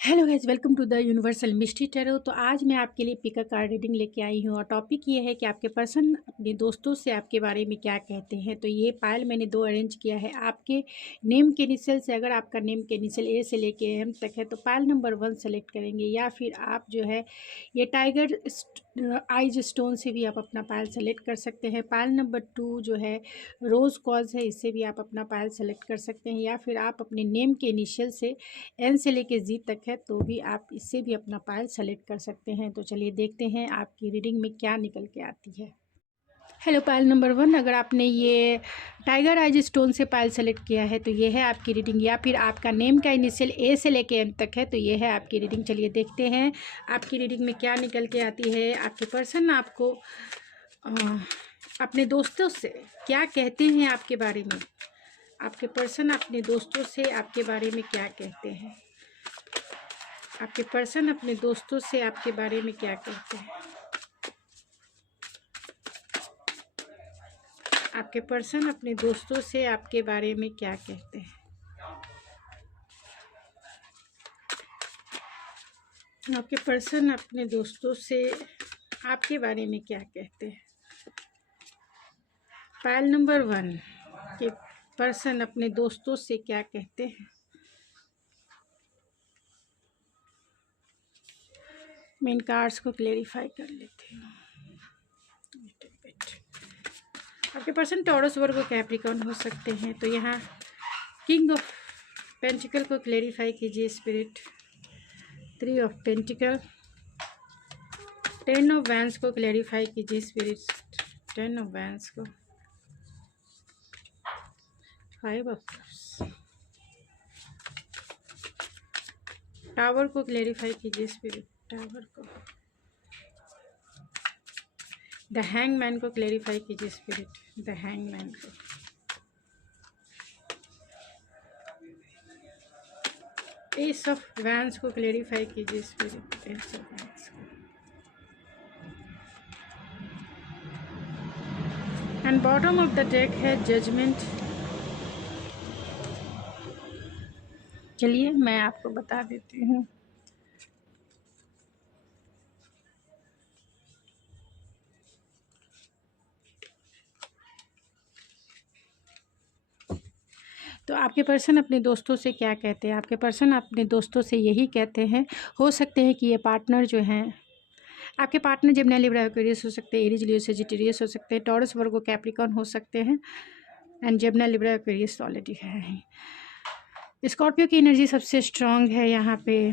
Hello guys, welcome to the universal mystery tarot. तो आज मैं आपके लिए पिक अ कार्ड रीडिंग लेके आई हूँ और टॉपिक ये है कि आपके पर्सन अपने दोस्तों से आपके बारे में क्या कहते हैं। तो ये पायल मैंने दो अरेंज किया है आपके नेम के इनिशियल से। अगर आपका नेम के इनिशियल ए से लेके एम तक है तो पायल नंबर 1 सेलेक्ट करेंगे, या फिर आप जो है ये टाइगर आइज स्टोन से भी आप अपना पायल सेलेक्ट कर सकते हैं। पायल नंबर 2 जो है रोज़ कॉज है, इससे भी आप अपना पायल सेलेक्ट कर सकते हैं, या फिर आप अपने नेम के इनिशियल से एन से लेके जी तक है तो भी आप इससे भी अपना पायल सेलेक्ट कर सकते हैं। तो चलिए देखते हैं आपकी रीडिंग में क्या निकल के आती है। हेलो पायल नंबर 1, अगर आपने ये टाइगर आइज स्टोन से पायल सेलेक्ट किया है तो ये है आपकी रीडिंग, या फिर आपका नेम का इनिशियल ए से लेके एन तक है तो ये है आपकी रीडिंग। चलिए देखते हैं आपकी रीडिंग में क्या निकल के आती है। आपके पर्सन आपको अपने दोस्तों से क्या कहते हैं आपके बारे में। आपके पर्सन अपने दोस्तों से आपके बारे में क्या कहते हैं। आपके पर्सन अपने दोस्तों से आपके बारे में क्या कहते हैं। आपके पर्सन अपने दोस्तों से आपके बारे में क्या कहते हैं। आपके पर्सन अपने दोस्तों से आपके बारे में क्या कहते हैं। पायल नंबर 1 के पर्सन अपने दोस्तों से क्या कहते हैं। मैं इन कार्ड्स को क्लेरिफाई कर लेती हूँ। आपके पर्सन टॉरस वर्गो कैप्रिकॉर्न हो सकते हैं, तो यहाँ किंग ऑफ पेंटिकल को क्लेरिफाई कीजिए spirit. 3 of pentacle, 10 of vents को क्लेरिफाई कीजिए स्पिरिट। 10 ऑफ वैंस को, 5 ऑफ कप्स, टावर को क्लेरिफाई कीजिए स्पिरिट। टावर को, द हैंगमैन को क्लेरिफाई कीजिए स्पिरिट। द हैंगमैन को, एस ऑफ वैंस को क्लेरिफाई कीजिए स्पिरिट। एस ऑफ वैंस को, and bottom of the deck है जजमेंट। चलिए मैं आपको बता देती हूँ। तो आपके पर्सन अपने दोस्तों से क्या कहते हैं। आपके पर्सन अपने दोस्तों से यही कहते हैं, हो सकते हैं कि ये पार्टनर जो हैं आपके पार्टनर जेमिनी लिब्रा एक्वेरियस हो सकते हैं, एरीज लियो सजिटेरियस हो सकते हैं, टॉरस वर्गो कैप्रिकॉर्न हो सकते हैं, and Gemini Libra Aquarius already है। स्कॉर्पियो की एनर्जी सबसे स्ट्रांग है यहाँ पे।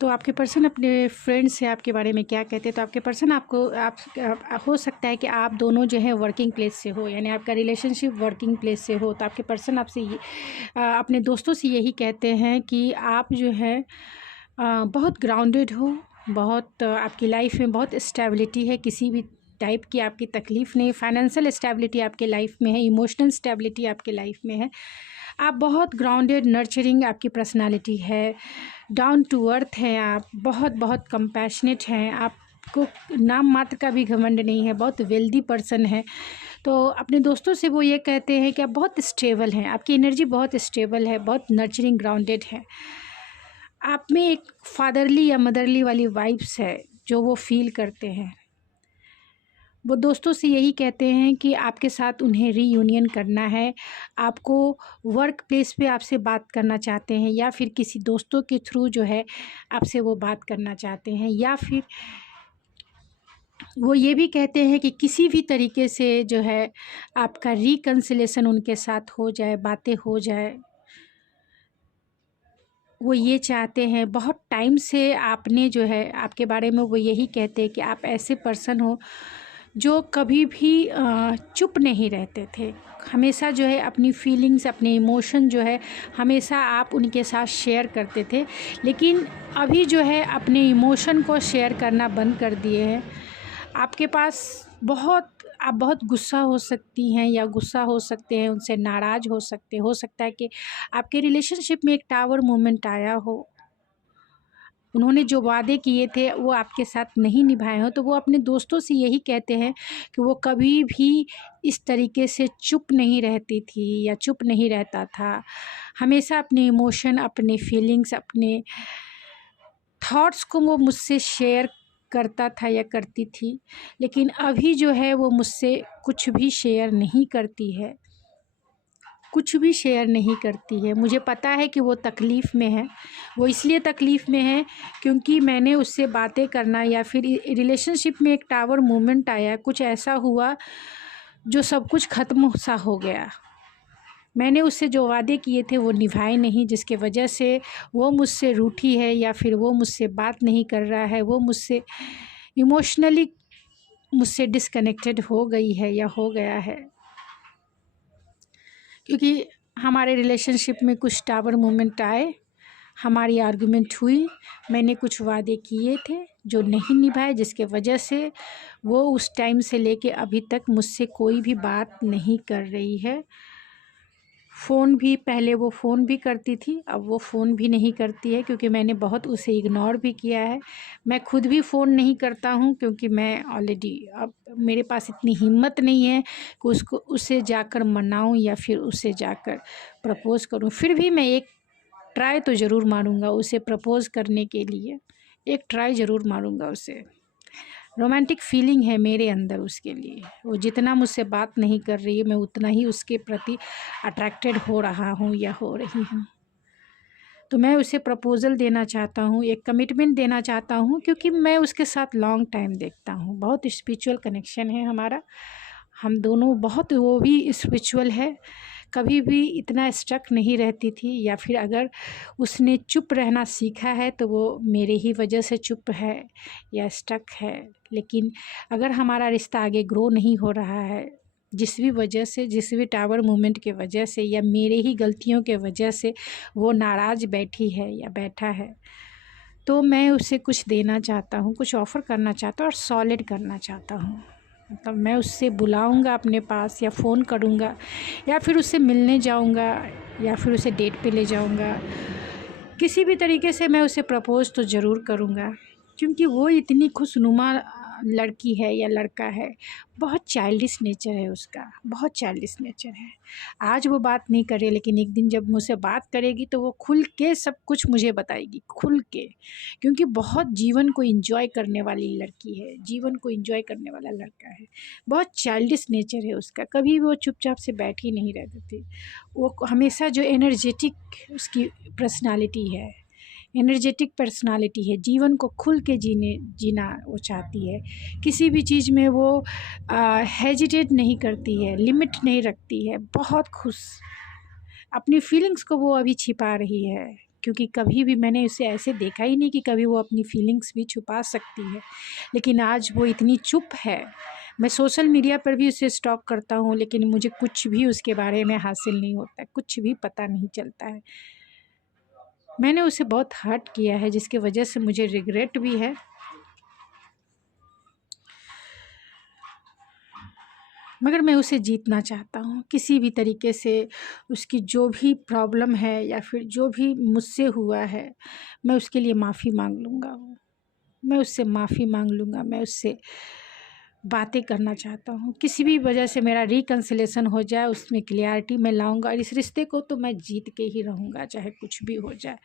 तो आपके पर्सन अपने फ्रेंड से आपके बारे में क्या कहते हैं। तो आपके पर्सन आपको आप हो सकता है कि आप दोनों जो है वर्किंग प्लेस से हो, यानी आपका रिलेशनशिप वर्किंग प्लेस से हो। तो आपके पर्सन आपसे अपने दोस्तों से यही कहते हैं कि आप जो है बहुत ग्राउंडेड हो, बहुत आपकी लाइफ में बहुत स्टेबिलिटी है, किसी भी टाइप की आपकी तकलीफ़ नहीं। फाइनेंशियल स्टेबिलिटी आपके लाइफ में है, इमोशनल स्टेबिलिटी आपके लाइफ में है। आप बहुत ग्राउंडेड नर्चरिंग आपकी पर्सनालिटी है, डाउन टू अर्थ हैं आप, बहुत बहुत कंपैशनेट हैं, आपको नाम मात्र का भी घमंड नहीं है, बहुत वेल्दी पर्सन है। तो अपने दोस्तों से वो ये कहते हैं कि आप बहुत स्टेबल हैं, आपकी एनर्जी बहुत स्टेबल है, बहुत नर्चरिंग ग्राउंडेड है। आप में एक फादरली या मदरली वाली वाइब्स है जो वो फील करते हैं। वो दोस्तों से यही कहते हैं कि आपके साथ उन्हें रीयूनियन करना है, आपको वर्क प्लेस पे आपसे बात करना चाहते हैं, या फिर किसी दोस्तों के थ्रू जो है आपसे वो बात करना चाहते हैं, या फिर वो ये भी कहते हैं कि किसी भी तरीके से जो है आपका रिकन्सिलेशन उनके साथ हो जाए, बातें हो जाए। वो ये चाहते हैं, बहुत टाइम से आपने जो है आपके बारे में वो यही कहते हैं कि आप ऐसे पर्सन हो जो कभी भी चुप नहीं रहते थे, हमेशा जो है अपनी फीलिंग्स, अपने इमोशन जो है हमेशा आप उनके साथ शेयर करते थे, लेकिन अभी जो है अपने इमोशन को शेयर करना बंद कर दिए हैं। आपके पास आप बहुत गुस्सा हो सकती हैं या गुस्सा हो सकते हैं, उनसे नाराज़ हो सकता है कि आपके रिलेशनशिप में एक टावर मोमेंट आया हो, उन्होंने जो वादे किए थे वो आपके साथ नहीं निभाए हों, तो वो अपने दोस्तों से यही कहते हैं कि वो कभी भी इस तरीके से चुप नहीं रहती थी या चुप नहीं रहता था। हमेशा अपने इमोशन, अपने फीलिंग्स, अपने थॉट्स को वो मुझसे शेयर करता था या करती थी, लेकिन अभी जो है वो मुझसे कुछ भी शेयर नहीं करती है, कुछ भी शेयर नहीं करती है। मुझे पता है कि वो तकलीफ़ में है। वो इसलिए तकलीफ़ में है क्योंकि मैंने उससे बातें करना या फिर रिलेशनशिप में एक टावर मोमेंट आया, कुछ ऐसा हुआ जो सब कुछ ख़त्म सा हो गया। मैंने उससे जो वादे किए थे वो निभाए नहीं, जिसके वजह से वो मुझसे रूठी है या फिर वो मुझसे बात नहीं कर रहा है, वो मुझसे इमोशनली मुझसे डिस्कनेक्टेड हो गई है या हो गया है। क्योंकि हमारे रिलेशनशिप में कुछ टावर मोमेंट आए, हमारी आर्गुमेंट हुई, मैंने कुछ वादे किए थे जो नहीं निभाए, जिसके वजह से वो उस टाइम से लेके अभी तक मुझसे कोई भी बात नहीं कर रही है। फ़ोन भी, पहले वो फ़ोन भी करती थी, अब वो फ़ोन भी नहीं करती है क्योंकि मैंने बहुत उसे इग्नोर भी किया है। मैं खुद भी फ़ोन नहीं करता हूँ क्योंकि मैं ऑलरेडी, अब मेरे पास इतनी हिम्मत नहीं है कि उसे जाकर मनाऊँ या फिर उसे जाकर प्रपोज़ करूँ। फिर भी मैं एक ट्राई तो ज़रूर मारूँगा उसे प्रपोज़ करने के लिए, एक ट्राई ज़रूर मारूँगा उसे। रोमांटिक फीलिंग है मेरे अंदर उसके लिए। वो जितना मुझसे बात नहीं कर रही है, मैं उतना ही उसके प्रति अट्रैक्टेड हो रहा हूँ या हो रही हूँ। तो मैं उसे प्रपोज़ल देना चाहता हूँ, एक कमिटमेंट देना चाहता हूँ क्योंकि मैं उसके साथ लॉन्ग टाइम देखता हूँ। बहुत स्पिरिचुअल कनेक्शन है हमारा, हम दोनों बहुत, वो भी स्पिरिचुअल है। कभी भी इतना स्टक नहीं रहती थी, या फिर अगर उसने चुप रहना सीखा है तो वो मेरे ही वजह से चुप है या स्टक है। लेकिन अगर हमारा रिश्ता आगे ग्रो नहीं हो रहा है, जिस भी वजह से, जिस भी टावर मूवमेंट के वजह से या मेरे ही गलतियों के वजह से वो नाराज़ बैठी है या बैठा है, तो मैं उसे कुछ देना चाहता हूँ, कुछ ऑफ़र करना चाहता हूँ और सॉलिड करना चाहता हूँ। मतलब मैं उससे बुलाऊँगा अपने पास या फ़ोन करूँगा या फिर उससे मिलने जाऊँगा या फिर उसे डेट पे ले जाऊँगा। किसी भी तरीके से मैं उसे प्रपोज़ तो ज़रूर करूँगा क्योंकि वो इतनी खुशनुमा लड़की है या लड़का है। बहुत चाइल्डिश नेचर है उसका, बहुत चाइल्डिश नेचर है। आज वो बात नहीं करे, लेकिन एक दिन जब मुझसे बात करेगी तो वो खुल के सब कुछ मुझे बताएगी, खुल के। क्योंकि बहुत जीवन को एंजॉय करने वाली लड़की है, जीवन को एंजॉय करने वाला लड़का है। बहुत चाइल्डिश नेचर है उसका, कभी वो चुपचाप से बैठी नहीं रहती थी। वो हमेशा जो एनर्जेटिक उसकी पर्सनालिटी है, एनर्जेटिक पर्सनालिटी है, जीवन को खुल के जीना वो चाहती है। किसी भी चीज़ में वो हेजिटेट नहीं करती है, लिमिट नहीं रखती है, बहुत खुश। अपनी फीलिंग्स को वो अभी छिपा रही है क्योंकि कभी भी मैंने उसे ऐसे देखा ही नहीं कि कभी वो अपनी फीलिंग्स भी छुपा सकती है, लेकिन आज वो इतनी चुप है। मैं सोशल मीडिया पर भी उसे स्टॉक करता हूँ, लेकिन मुझे कुछ भी उसके बारे में हासिल नहीं होता है, कुछ भी पता नहीं चलता है। मैंने उसे बहुत हर्ट किया है, जिसकी वजह से मुझे रिग्रेट भी है। मगर मैं उसे जीतना चाहता हूँ किसी भी तरीके से। उसकी जो भी प्रॉब्लम है या फिर जो भी मुझसे हुआ है, मैं उसके लिए माफ़ी मांग लूँगा। मैं उससे माफ़ी मांग लूँगा, मैं उससे बातें करना चाहता हूँ। किसी भी वजह से मेरा रिकन्सिलेशन हो जाए, उसमें क्लियरिटी मैं लाऊँगा और इस रिश्ते को तो मैं जीत के ही रहूँगा, चाहे कुछ भी हो जाए,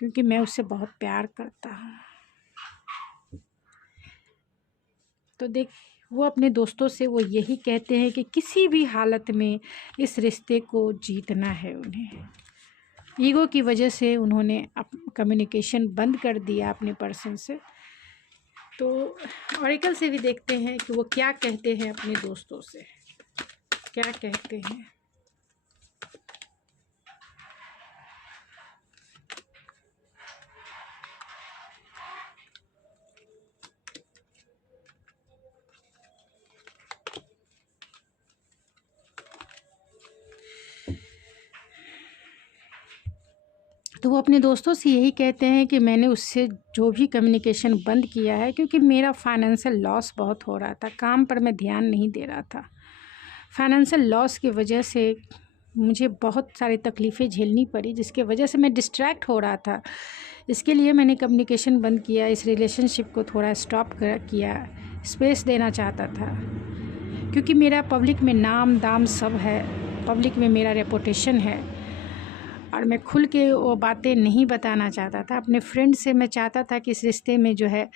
क्योंकि मैं उससे बहुत प्यार करता हूँ। तो देख, वो अपने दोस्तों से वो यही कहते हैं कि किसी भी हालत में इस रिश्ते को जीतना है उन्हें। ईगो की वजह से उन्होंने कम्युनिकेशन बंद कर दिया अपने पर्सन से। तो ऑरेकल से भी देखते हैं कि वो क्या कहते हैं अपने दोस्तों से, क्या कहते हैं। तो वो अपने दोस्तों से यही कहते हैं कि मैंने उससे जो भी कम्युनिकेशन बंद किया है क्योंकि मेरा फाइनेंशियल लॉस बहुत हो रहा था, काम पर मैं ध्यान नहीं दे रहा था। फाइनेंशियल लॉस की वजह से मुझे बहुत सारी तकलीफ़ें झेलनी पड़ी, जिसके वजह से मैं डिस्ट्रैक्ट हो रहा था। इसके लिए मैंने कम्युनिकेशन बंद किया, इस रिलेशनशिप को थोड़ा स्टॉप किया, स्पेस देना चाहता था, क्योंकि मेरा पब्लिक में नाम दाम सब है, पब्लिक में मेरा रेपुटेशन है, और मैं खुल के वो बातें नहीं बताना चाहता था। अपने फ्रेंड से मैं चाहता था कि इस रिश्ते में जो है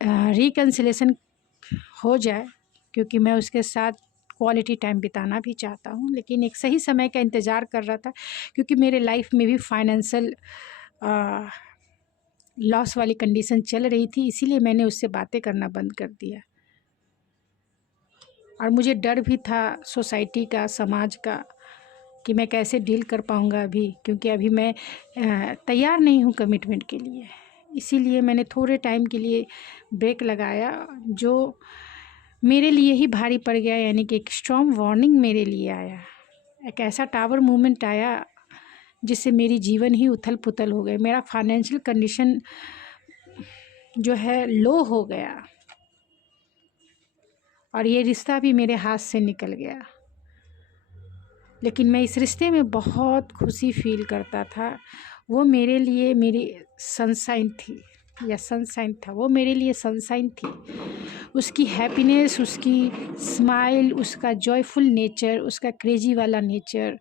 रिकन्सिलेशन हो जाए, क्योंकि मैं उसके साथ क्वालिटी टाइम बिताना भी चाहता हूँ, लेकिन एक सही समय का इंतज़ार कर रहा था, क्योंकि मेरे लाइफ में भी फाइनेंशियल लॉस वाली कंडीशन चल रही थी, इसीलिए मैंने उससे बातें करना बंद कर दिया। और मुझे डर भी था सोसाइटी का, समाज का, कि मैं कैसे डील कर पाऊँगा अभी, क्योंकि अभी मैं तैयार नहीं हूँ कमिटमेंट के लिए। इसीलिए मैंने थोड़े टाइम के लिए ब्रेक लगाया, जो मेरे लिए ही भारी पड़ गया, यानी कि एक स्ट्रॉन्ग वार्निंग मेरे लिए आया, एक ऐसा टावर मूवमेंट आया जिससे मेरी जीवन ही उथल पुथल हो गई। मेरा फाइनेंशियल कंडीशन जो है लो हो गया, और ये रिश्ता भी मेरे हाथ से निकल गया। लेकिन मैं इस रिश्ते में बहुत खुशी फील करता था। वो मेरे लिए मेरी सनशाइन थी, या सनशाइन था, वो मेरे लिए सनशाइन थी। उसकी हैप्पीनेस, उसकी स्माइल, उसका जॉयफुल नेचर, उसका क्रेजी वाला नेचर,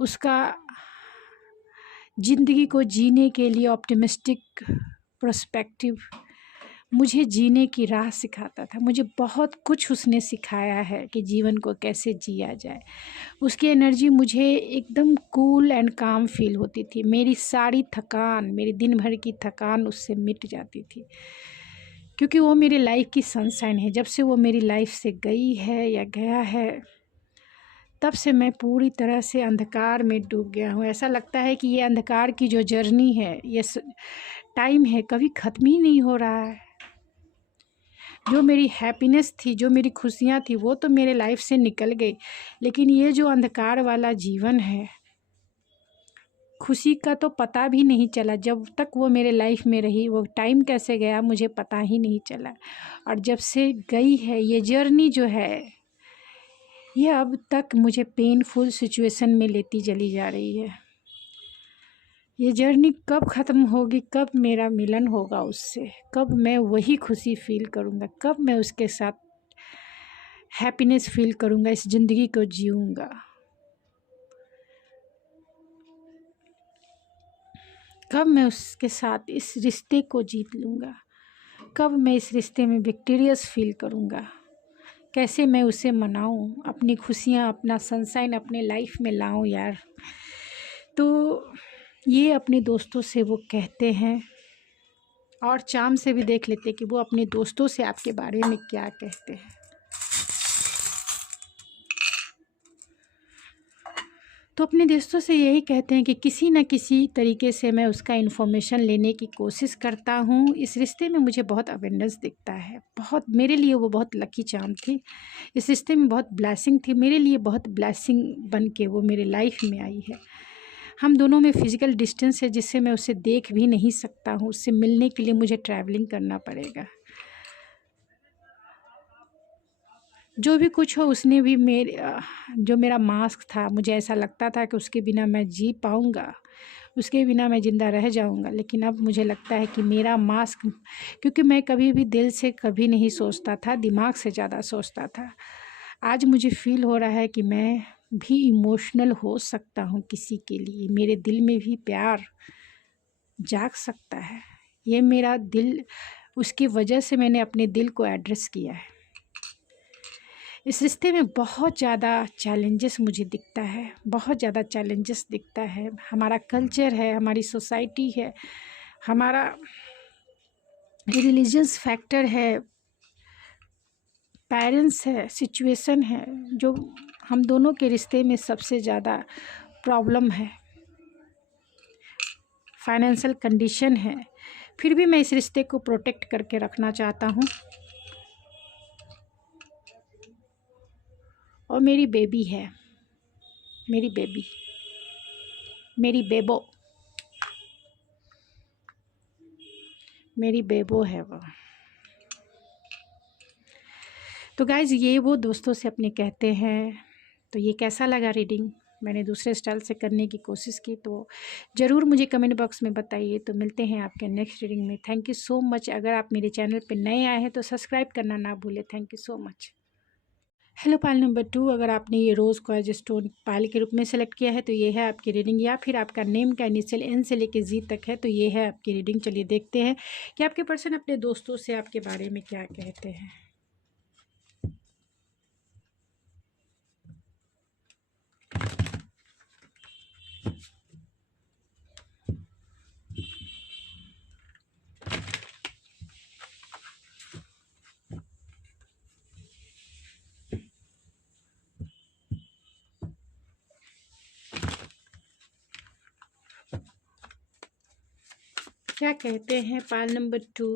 उसका ज़िंदगी को जीने के लिए ऑप्टिमिस्टिक पर्सपेक्टिव, मुझे जीने की राह सिखाता था। मुझे बहुत कुछ उसने सिखाया है कि जीवन को कैसे जिया जाए। उसकी एनर्जी मुझे एकदम कूल एंड काम फील होती थी। मेरी सारी थकान, मेरी दिन भर की थकान उससे मिट जाती थी, क्योंकि वो मेरी लाइफ की सनशाइन है। जब से वो मेरी लाइफ से गई है या गया है, तब से मैं पूरी तरह से अंधकार में डूब गया हूँ। ऐसा लगता है कि ये अंधकार की जो जर्नी है, ये टाइम है, कभी ख़त्म ही नहीं हो रहा है। जो मेरी हैप्पीनेस थी, जो मेरी खुशियाँ थी, वो तो मेरे लाइफ से निकल गई, लेकिन ये जो अंधकार वाला जीवन है, खुशी का तो पता भी नहीं चला। जब तक वो मेरे लाइफ में रही, वो टाइम कैसे गया मुझे पता ही नहीं चला। और जब से गई है, ये जर्नी जो है, ये अब तक मुझे पेनफुल सिचुएशन में लेती चली जा रही है। ये जर्नी कब ख़त्म होगी, कब मेरा मिलन होगा उससे, कब मैं वही खुशी फील करूँगा, कब मैं उसके साथ हैप्पीनेस फील करूँगा, इस ज़िंदगी को जीऊँगा, कब मैं उसके साथ इस रिश्ते को जीत लूँगा, कब मैं इस रिश्ते में विक्टोरियस फील करूँगा, कैसे मैं उसे मनाऊँ, अपनी खुशियाँ, अपना सनशाइन अपने लाइफ में लाऊँ यार। तो ये अपने दोस्तों से वो कहते हैं, और चाम से भी देख लेते कि वो अपने दोस्तों से आपके बारे में क्या कहते हैं। तो अपने दोस्तों से यही कहते हैं कि किसी न किसी तरीके से मैं उसका इन्फॉर्मेशन लेने की कोशिश करता हूँ। इस रिश्ते में मुझे बहुत अवेयरनेस दिखता है, बहुत मेरे लिए वो बहुत लकी चाम थी। इस रिश्ते में बहुत ब्लेसिंग थी, मेरे लिए बहुत ब्लेसिंग बन के वो मेरे लाइफ में आई है। हम दोनों में फ़िज़िकल डिस्टेंस है, जिससे मैं उसे देख भी नहीं सकता हूँ। उससे मिलने के लिए मुझे ट्रैवलिंग करना पड़ेगा। जो भी कुछ हो, उसने भी जो मेरा मास्क था, मुझे ऐसा लगता था कि उसके बिना मैं जी पाऊँगा, उसके बिना मैं ज़िंदा रह जाऊँगा। लेकिन अब मुझे लगता है कि मेरा मास्क, क्योंकि मैं कभी भी दिल से कभी नहीं सोचता था, दिमाग से ज़्यादा सोचता था। आज मुझे फ़ील हो रहा है कि मैं भी इमोशनल हो सकता हूँ किसी के लिए, मेरे दिल में भी प्यार जाग सकता है। ये मेरा दिल, उसकी वजह से मैंने अपने दिल को एड्रेस किया है। इस रिश्ते में बहुत ज़्यादा चैलेंजेस मुझे दिखता है, बहुत ज़्यादा चैलेंजेस दिखता है। हमारा कल्चर है, हमारी सोसाइटी है, हमारा रिलीजियस फैक्टर है, पेरेंट्स है, सिचुएशन है, जो हम दोनों के रिश्ते में सबसे ज़्यादा प्रॉब्लम है। फाइनेंशियल कंडीशन है, फिर भी मैं इस रिश्ते को प्रोटेक्ट करके रखना चाहता हूँ। और मेरी बेबी है, मेरी बेबी, मेरी बेबो, मेरी बेबो है वो। तो गाइज़, ये वो दोस्तों से अपने कहते हैं। तो ये कैसा लगा रीडिंग, मैंने दूसरे स्टाइल से करने की कोशिश की, तो ज़रूर मुझे कमेंट बॉक्स में बताइए। तो मिलते हैं आपके नेक्स्ट रीडिंग में। Thank you so much. अगर आप मेरे चैनल पर नए आए हैं तो सब्सक्राइब करना ना भूलें। Thank you so much. Hello Pal number 2, अगर आपने ये रोज़ क्वार्ट्ज स्टोन पाल के रूप में सेलेक्ट किया है तो ये है आपकी रीडिंग, या फिर आपका नेम का इनिशियल एन से लेके जी तक है तो ये है आपकी रीडिंग। चलिए देखते हैं कि आपके पर्सन अपने दोस्तों से आपके बारे में क्या कहते हैं। क्या कहते हैं पाल नंबर 2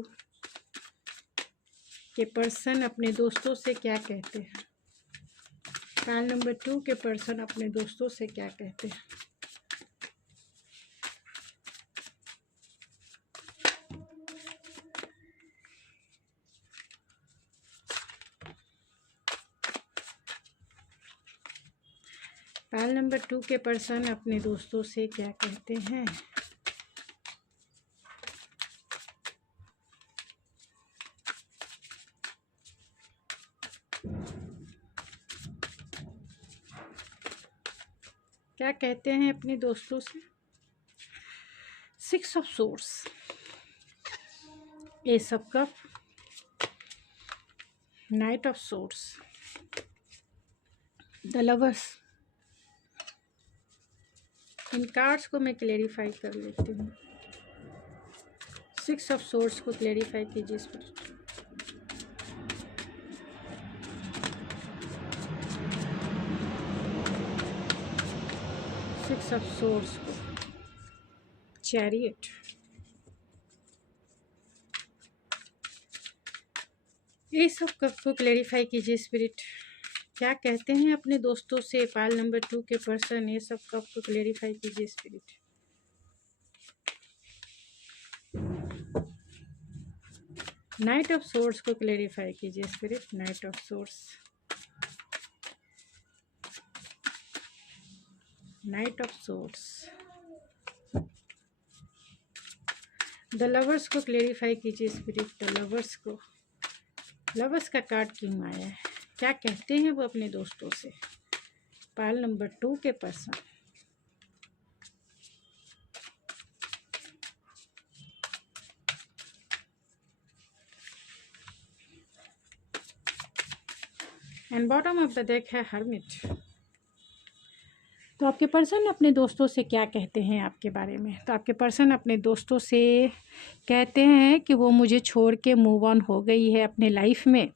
के पर्सन अपने दोस्तों से क्या कहते हैं। पाल नंबर 2 के पर्सन अपने दोस्तों से क्या कहते हैं। पाल नंबर 2 के पर्सन अपने दोस्तों से क्या कहते हैं। क्या कहते हैं अपने दोस्तों से। 6 of source, S of cup, night of source, the lovers. In cards को मैं क्लेरिफाई कर लेती हूँ। 6 ऑफ सोर्स को क्लेरिफाई कीजिए इस पर। सिक्स ऑफ सोर्स को, चैरियट, एस ऑफ कप को क्लेरिफाई कीजिए स्पिरिट। क्या कहते हैं अपने दोस्तों से पाल नंबर 2 के पर्सन। एस ऑफ कप को क्लेरिफाई कीजिए स्पिरिट। नाइट ऑफ सोर्स को क्लेरिफाई कीजिए spirit. Night of source, night of source, the lovers को क्लेरिफाई कीजिए स्पिरिट। द लवर्स को, लवर्स का कार्ड क्यों आया है, क्या कहते हैं वो अपने दोस्तों से। पाल नंबर 2 के person. And bottom of the deck है हर्मिट। तो आपके पर्सन अपने दोस्तों से क्या कहते हैं आपके बारे में। तो आपके पर्सन अपने दोस्तों से कहते हैं कि वो मुझे छोड़ के मूव ऑन हो गई है अपने लाइफ में।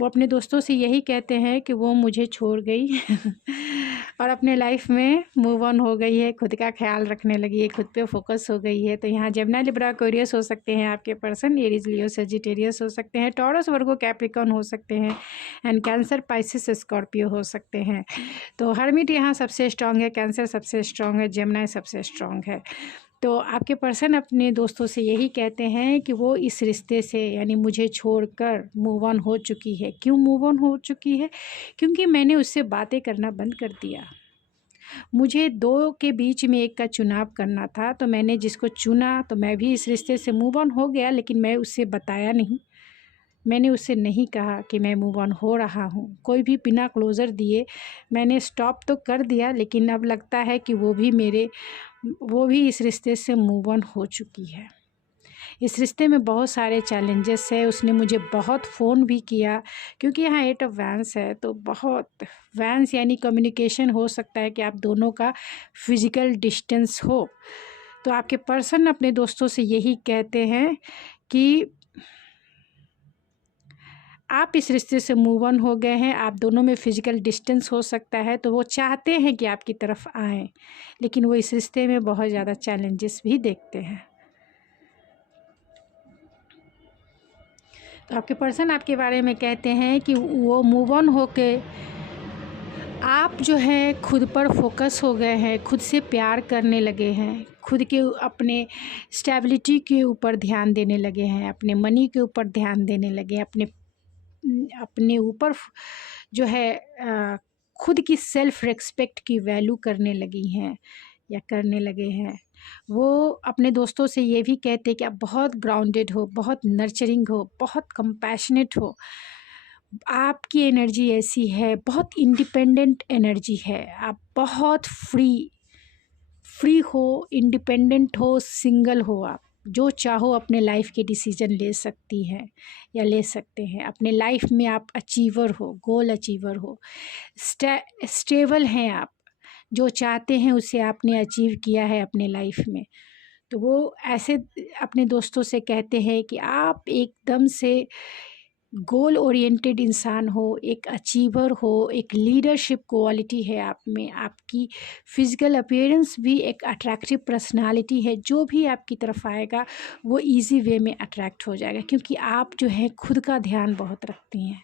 वो अपने दोस्तों से यही कहते हैं कि वो मुझे छोड़ गई और अपने लाइफ में मूव ऑन हो गई है, खुद का ख्याल रखने लगी है, खुद पे फोकस हो गई है। तो यहाँ जेमिनी, लिब्रा, एक्वेरियस हो सकते हैं आपके पर्सन, एरीज, लियो, सजिटेरियस हो सकते हैं, टॉरस, वर्गो, कैप्रिकॉर्न हो सकते हैं, एंड कैंसर, पाइसिस, स्कॉर्पियो हो सकते हैं। तो हर्मिट यहाँ सबसे स्ट्रांग है, कैंसर सबसे स्ट्रांग है, जेमिनी सबसे स्ट्रांग है। तो आपके पर्सन अपने दोस्तों से यही कहते हैं कि वो इस रिश्ते से यानी मुझे छोड़कर मूव ऑन हो चुकी है। क्यों मूव ऑन हो चुकी है? क्योंकि मैंने उससे बातें करना बंद कर दिया। मुझे 2 के बीच में एक का चुनाव करना था, तो मैंने जिसको चुना तो मैं भी इस रिश्ते से मूव ऑन हो गया, लेकिन मैं उससे बताया नहीं। मैंने उससे नहीं कहा कि मैं मूव ऑन हो रहा हूँ, कोई भी बिना क्लोज़र दिए मैंने स्टॉप तो कर दिया, लेकिन अब लगता है कि वो भी इस रिश्ते से मूव ऑन हो चुकी है। इस रिश्ते में बहुत सारे चैलेंजेस है। उसने मुझे बहुत फ़ोन भी किया, क्योंकि यहाँ 8 ऑफ वैंस है, तो बहुत वैंस यानी कम्युनिकेशन हो सकता है कि आप दोनों का फिज़िकल डिस्टेंस हो। तो आपके पर्सन अपने दोस्तों से यही कहते हैं कि आप इस रिश्ते से मूव ऑन हो गए हैं, आप दोनों में फ़िज़िकल डिस्टेंस हो सकता है, तो वो चाहते हैं कि आपकी तरफ आएँ, लेकिन वो इस रिश्ते में बहुत ज़्यादा चैलेंजेस भी देखते हैं। तो आपके पर्सन आपके बारे में कहते हैं कि वो मूव ऑन होके आप जो है खुद पर फोकस हो गए हैं, खुद से प्यार करने लगे हैं, खुद के अपने स्टेबिलिटी के ऊपर ध्यान देने लगे हैं, अपने मनी के ऊपर ध्यान देने लगे, अपने ऊपर जो है खुद की सेल्फ रिस्पेक्ट की वैल्यू करने लगी हैं या करने लगे हैं। वो अपने दोस्तों से ये भी कहते हैं कि आप बहुत ग्राउंडेड हो, बहुत नर्चरिंग हो, बहुत कंपैशनेट हो, आपकी एनर्जी ऐसी है, बहुत इंडिपेंडेंट एनर्जी है, आप बहुत फ्री हो, इंडिपेंडेंट हो, सिंगल हो, आप जो चाहो अपने लाइफ के डिसीजन ले सकती हैं या ले सकते हैं। अपने लाइफ में आप अचीवर हो, गोल अचीवर हो, स्टेबल हैं आप, जो चाहते हैं उसे आपने अचीव किया है अपने लाइफ में। तो वो ऐसे अपने दोस्तों से कहते हैं कि आप एकदम से गोल ओरिएंटेड इंसान हो, एक अचीवर हो, एक लीडरशिप क्वालिटी है आप में, आपकी फिज़िकल अपीयरेंस भी एक अट्रैक्टिव पर्सनालिटी है। जो भी आपकी तरफ आएगा वो इजी वे में अट्रैक्ट हो जाएगा, क्योंकि आप जो है खुद का ध्यान बहुत रखती हैं।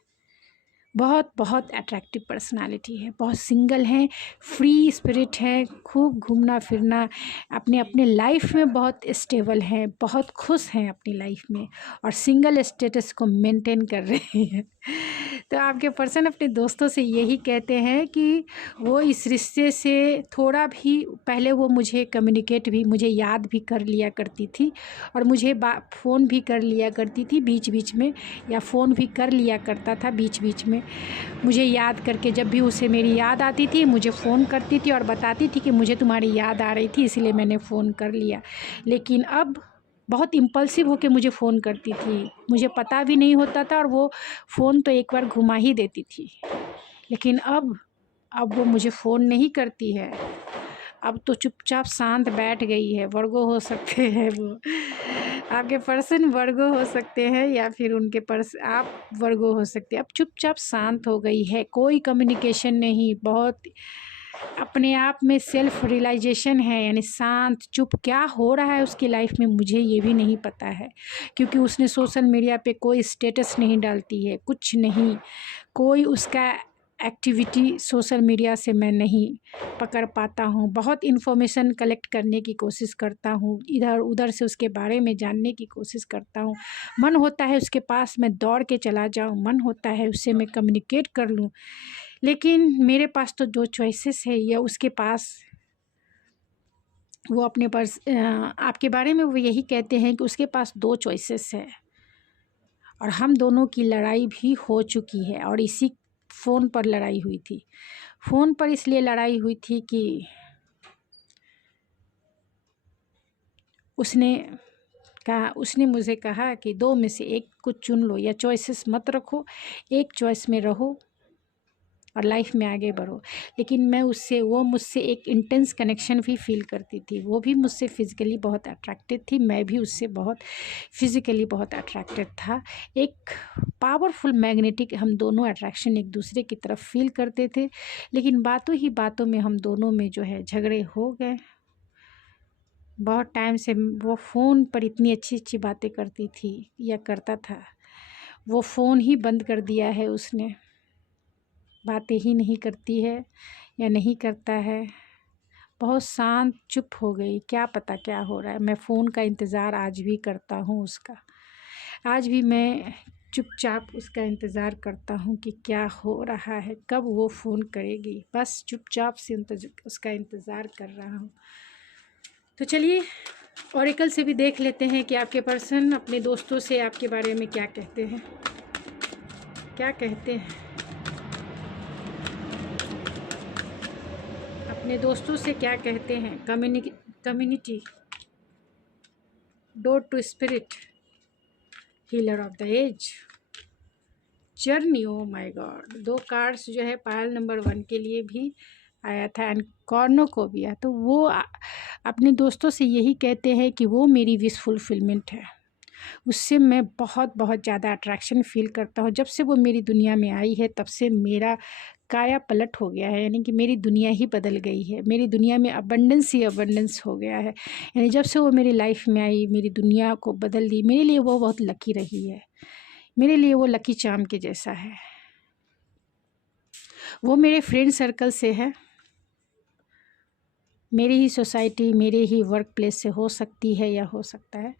बहुत अट्रैक्टिव पर्सनालिटी है, बहुत सिंगल हैं, फ्री स्पिरिट है, खूब घूमना फिरना, अपने अपने लाइफ में बहुत स्टेबल हैं, बहुत खुश हैं अपनी लाइफ में और सिंगल स्टेटस को मेंटेन कर रहे हैं। तो आपके पर्सन अपने दोस्तों से यही कहते हैं कि वो इस रिश्ते से थोड़ा भी पहले वो मुझे कम्युनिकेट भी, मुझे याद भी कर लिया करती थी और मुझे फ़ोन भी कर लिया करती थी बीच बीच में, या फ़ोन भी कर लिया करता था बीच बीच में मुझे याद करके। जब भी उसे मेरी याद आती थी मुझे फ़ोन करती थी और बताती थी कि मुझे तुम्हारी याद आ रही थी इसलिए मैंने फ़ोन कर लिया। लेकिन अब बहुत इम्पल्सिव होके मुझे फ़ोन करती थी, मुझे पता भी नहीं होता था और वो फ़ोन तो एक बार घुमा ही देती थी। लेकिन अब वो मुझे फ़ोन नहीं करती है, अब तो चुपचाप शांत बैठ गई है। वर्गो हो सकते हैं वो, आपके पर्सन वर्गो हो सकते हैं या फिर उनके आप वर्गो हो सकते हैं। अब चुपचाप शांत हो गई है, कोई कम्युनिकेशन नहीं, बहुत अपने आप में सेल्फ रियलाइजेशन है, यानी शांत चुप। क्या हो रहा है उसकी लाइफ में मुझे ये भी नहीं पता है, क्योंकि उसने सोशल मीडिया पे कोई स्टेटस नहीं डालती है, कुछ नहीं, कोई उसका एक्टिविटी सोशल मीडिया से मैं नहीं पकड़ पाता हूँ। बहुत इन्फॉर्मेशन कलेक्ट करने की कोशिश करता हूँ, इधर उधर से उसके बारे में जानने की कोशिश करता हूँ। मन होता है उसके पास मैं दौड़ के चला जाऊँ, मन होता है उससे मैं कम्युनिकेट कर लूँ, लेकिन मेरे पास तो दो चॉइसेस है, या उसके पास वो अपने पास आपके बारे में वो यही कहते हैं कि उसके पास दो चॉइसेस है और हम दोनों की लड़ाई भी हो चुकी है। और इसी फ़ोन पर लड़ाई हुई थी। फ़ोन पर इसलिए लड़ाई हुई थी कि उसने मुझे कहा कि दो में से एक को चुन लो, या चॉइसेस मत रखो, एक चॉइस में रहो और लाइफ में आगे बढ़ो। लेकिन वो मुझसे एक इंटेंस कनेक्शन भी फील करती थी, वो भी मुझसे फ़िज़िकली बहुत अट्रैक्टेड थी, मैं भी उससे बहुत फ़िज़िकली बहुत अट्रैक्टेड था। एक पावरफुल मैग्नेटिक हम दोनों अट्रैक्शन एक दूसरे की तरफ फील करते थे। लेकिन बातों ही बातों में हम दोनों में जो है झगड़े हो गए। बहुत टाइम से वो फ़ोन पर इतनी अच्छी अच्छी बातें करती थी या करता था, वो फ़ोन ही बंद कर दिया है उसने, बातें ही नहीं करती है या नहीं करता है, बहुत शांत चुप हो गई। क्या पता क्या हो रहा है। मैं फ़ोन का इंतज़ार आज भी करता हूँ उसका, आज भी मैं चुपचाप उसका इंतज़ार करता हूँ कि क्या हो रहा है, कब वो फ़ोन करेगी, बस चुपचाप से उसका इंतज़ार कर रहा हूँ। तो चलिए ऑरेकल से भी देख लेते हैं कि आपके पर्सन अपने दोस्तों से आपके बारे में क्या कहते हैं, क्या कहते हैं। अपने दोस्तों से क्या कहते हैं। Community, door to spirit, healer of the age, journey. Oh my god, दो कार्ड्स जो है पायल नंबर 1 के लिए भी आया था एंड कॉर्नो को भी आया। तो वो अपने दोस्तों से यही कहते हैं कि वो मेरी विश फुलफिलमेंट है, उससे मैं बहुत ज़्यादा अट्रैक्शन फील करता हूँ। जब से वो मेरी दुनिया में आई है तब से मेरा काया पलट हो गया है, यानी कि मेरी दुनिया ही बदल गई है, मेरी दुनिया में अबंडेंस ही अबंडेंस हो गया है। यानी जब से वो मेरी लाइफ में आई, मेरी दुनिया को बदल दी। मेरे लिए वो बहुत लकी रही है, मेरे लिए वो लकी चार्म के जैसा है। वो मेरे फ्रेंड सर्कल से है, मेरी ही सोसाइटी, मेरे ही वर्क प्लेस से हो सकती है या हो सकता है।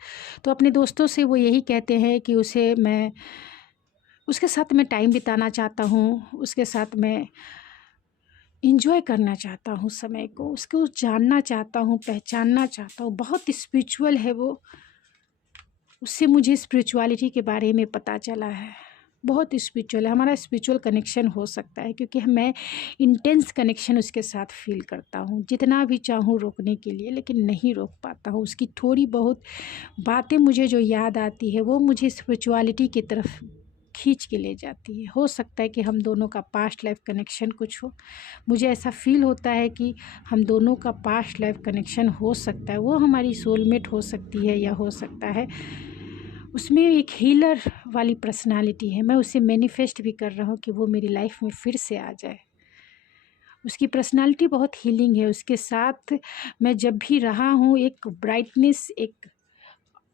तो अपने दोस्तों से वो यही कहते हैं कि उसके साथ मैं टाइम बिताना चाहता हूँ, उसके साथ मैं एंजॉय करना चाहता हूँ समय को, उसको जानना चाहता हूँ, पहचानना चाहता हूँ। बहुत स्पिरिचुअल है वो, उससे मुझे स्पिरिचुअलिटी के बारे में पता चला है। बहुत स्पिरिचुअल है, हमारा स्पिरिचुअल कनेक्शन हो सकता है, क्योंकि मैं इंटेंस कनेक्शन उसके साथ फील करता हूँ। जितना भी चाहूँ रोकने के लिए, लेकिन नहीं रोक पाता हूँ। उसकी थोड़ी बहुत बातें मुझे जो याद आती है, वो मुझे स्पिरिचुअलिटी की तरफ खींच के ले जाती है। हो सकता है कि हम दोनों का पास्ट लाइफ कनेक्शन कुछ हो। मुझे ऐसा फील होता है कि हम दोनों का पास्ट लाइफ कनेक्शन हो सकता है। वो हमारी सोलमेट हो सकती है, या हो सकता है उसमें एक हीलर वाली पर्सनालिटी है। मैं उसे मैनिफेस्ट भी कर रहा हूँ कि वो मेरी लाइफ में फिर से आ जाए। उसकी पर्सनालिटी बहुत हीलिंग है। उसके साथ मैं जब भी रहा हूँ, एक ब्राइटनेस,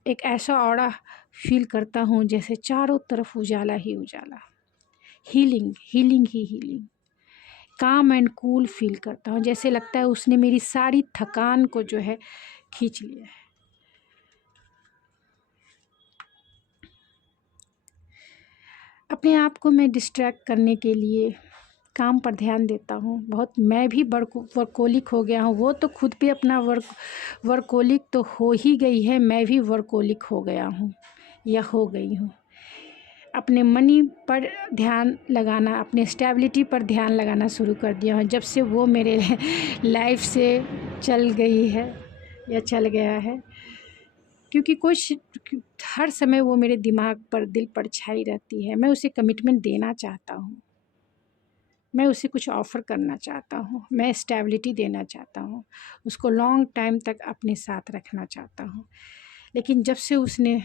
एक ऐसा ऑरा फील करता हूँ जैसे चारों तरफ उजाला ही उजाला। हीलिंग, हीलिंग ही हीलिंग। काम एंड कूल फील करता हूँ, जैसे लगता है उसने मेरी सारी थकान को जो है खींच लिया है। अपने आप को मैं डिस्ट्रैक्ट करने के लिए काम पर ध्यान देता हूँ बहुत। मैं भी वर्कोलिक हो गया हूँ। वो तो खुद पे अपना वर्कोलिक तो हो ही गई है, मैं भी वर्कोलिक हो गया हूँ या हो गई हूँ। अपने मनी पर ध्यान लगाना, अपने स्टेबिलिटी पर ध्यान लगाना शुरू कर दिया हूँ जब से वो मेरे लाइफ से चल गई है या चल गया है। क्योंकि कुछ हर समय वो मेरे दिमाग पर, दिल पर छाई रहती है। मैं उसे कमिटमेंट देना चाहता हूँ, मैं उसे कुछ ऑफ़र करना चाहता हूँ, मैं स्टेबिलिटी देना चाहता हूँ, उसको लॉन्ग टाइम तक अपने साथ रखना चाहता हूँ। लेकिन जब से उसने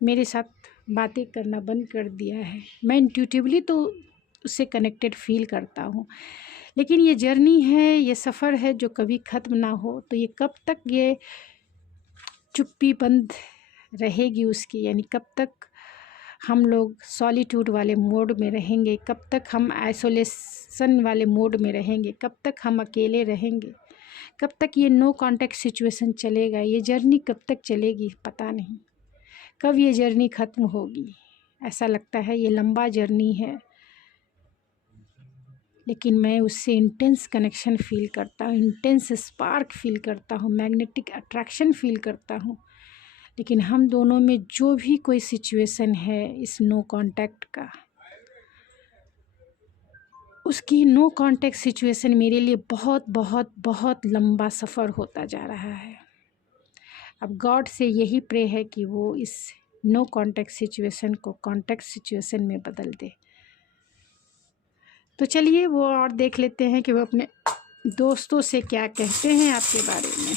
मेरे साथ बातें करना बंद कर दिया है, मैं इंट्यूटिवली तो उससे कनेक्टेड फ़ील करता हूँ, लेकिन ये जर्नी है, ये सफ़र है जो कभी ख़त्म ना हो। तो ये कब तक ये चुप्पी बंद रहेगी उसकी, यानी कब तक हम लोग सॉलिट्यूड वाले मोड में रहेंगे, कब तक हम आइसोलेशन वाले मोड में रहेंगे, कब तक हम अकेले रहेंगे, कब तक ये नो कांटेक्ट सिचुएशन चलेगा, ये जर्नी कब तक चलेगी पता नहीं। कब ये जर्नी ख़त्म होगी, ऐसा लगता है ये लंबा जर्नी है। लेकिन मैं उससे इंटेंस कनेक्शन फ़ील करता हूँ, इंटेंस स्पार्क फ़ील करता हूँ, मैग्नेटिक अट्रैक्शन फ़ील करता हूँ। लेकिन हम दोनों में जो भी कोई सिचुएशन है इस नो कांटेक्ट का, उसकी नो कांटेक्ट सिचुएशन मेरे लिए बहुत बहुत बहुत लंबा सफ़र होता जा रहा है। अब गॉड से यही प्रे है कि वो इस नो कांटेक्ट सिचुएशन को कांटेक्ट सिचुएशन में बदल दे। तो चलिए वो और देख लेते हैं कि वो अपने दोस्तों से क्या कहते हैं आपके बारे में।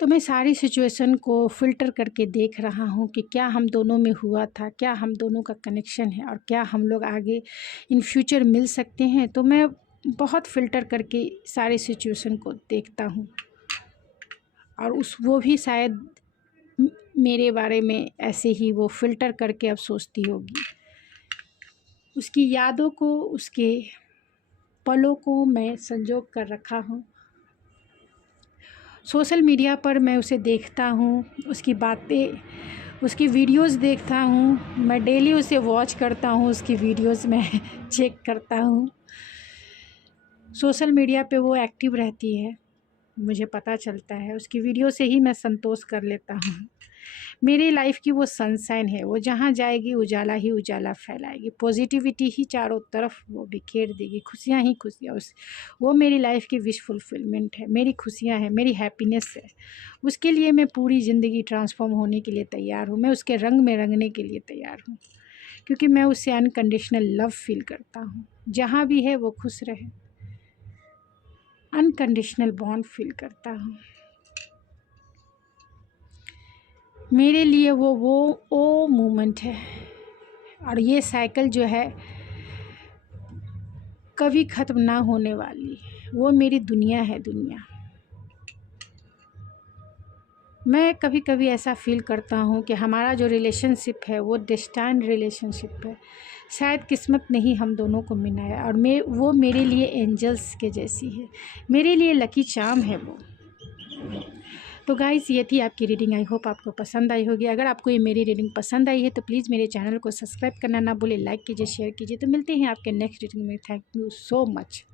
तो मैं सारी सिचुएशन को फ़िल्टर करके देख रहा हूँ कि क्या हम दोनों में हुआ था, क्या हम दोनों का कनेक्शन है, और क्या हम लोग आगे इन फ्यूचर मिल सकते हैं। तो मैं बहुत फ़िल्टर करके सारी सिचुएशन को देखता हूँ, और वो भी शायद मेरे बारे में ऐसे ही वो फ़िल्टर करके अब सोचती होगी। उसकी यादों को, उसके पलों को मैं संजो कर रखा हूँ। सोशल मीडिया पर मैं उसे देखता हूँ, उसकी बातें, उसकी वीडियोस देखता हूँ। मैं डेली उसे वॉच करता हूँ, उसकी वीडियोस मैं चेक करता हूँ। सोशल मीडिया पे वो एक्टिव रहती है, मुझे पता चलता है। उसकी वीडियो से ही मैं संतोष कर लेता हूँ। मेरी लाइफ की वो सनशाइन है, वो जहाँ जाएगी उजाला ही उजाला फैलाएगी, पॉजिटिविटी ही चारों तरफ वो बिखेर देगी, खुशियाँ ही खुशियाँ। वो मेरी लाइफ की विश फुलफिलमेंट है, मेरी खुशियाँ हैं, मेरी हैप्पीनेस है। उसके लिए मैं पूरी ज़िंदगी ट्रांसफॉर्म होने के लिए तैयार हूँ, मैं उसके रंग में रंगने के लिए तैयार हूँ, क्योंकि मैं उससे अनकंडीशनल लव फील करता हूँ। जहाँ भी है वो खुश रहे, अनकंडीशनल बॉन्ड फील करता हूँ। मेरे लिए वो मोमेंट है, और ये साइकिल जो है कभी ख़त्म ना होने वाली, वो मेरी दुनिया है, दुनिया। मैं कभी कभी ऐसा फील करता हूँ कि हमारा जो रिलेशनशिप है वो डेस्टाइन रिलेशनशिप है। शायद किस्मत नहीं हम दोनों को मिलाया, और वो मेरे लिए एंजल्स के जैसी है, मेरे लिए लकी चार्म है वो। तो गाइस ये थी आपकी रीडिंग, आई होप आपको पसंद आई होगी। अगर आपको ये मेरी रीडिंग पसंद आई है तो प्लीज़ मेरे चैनल को सब्सक्राइब करना ना भूलें, लाइक कीजिए, शेयर कीजिए। तो मिलते हैं आपके नेक्स्ट रीडिंग में। Thank you so much.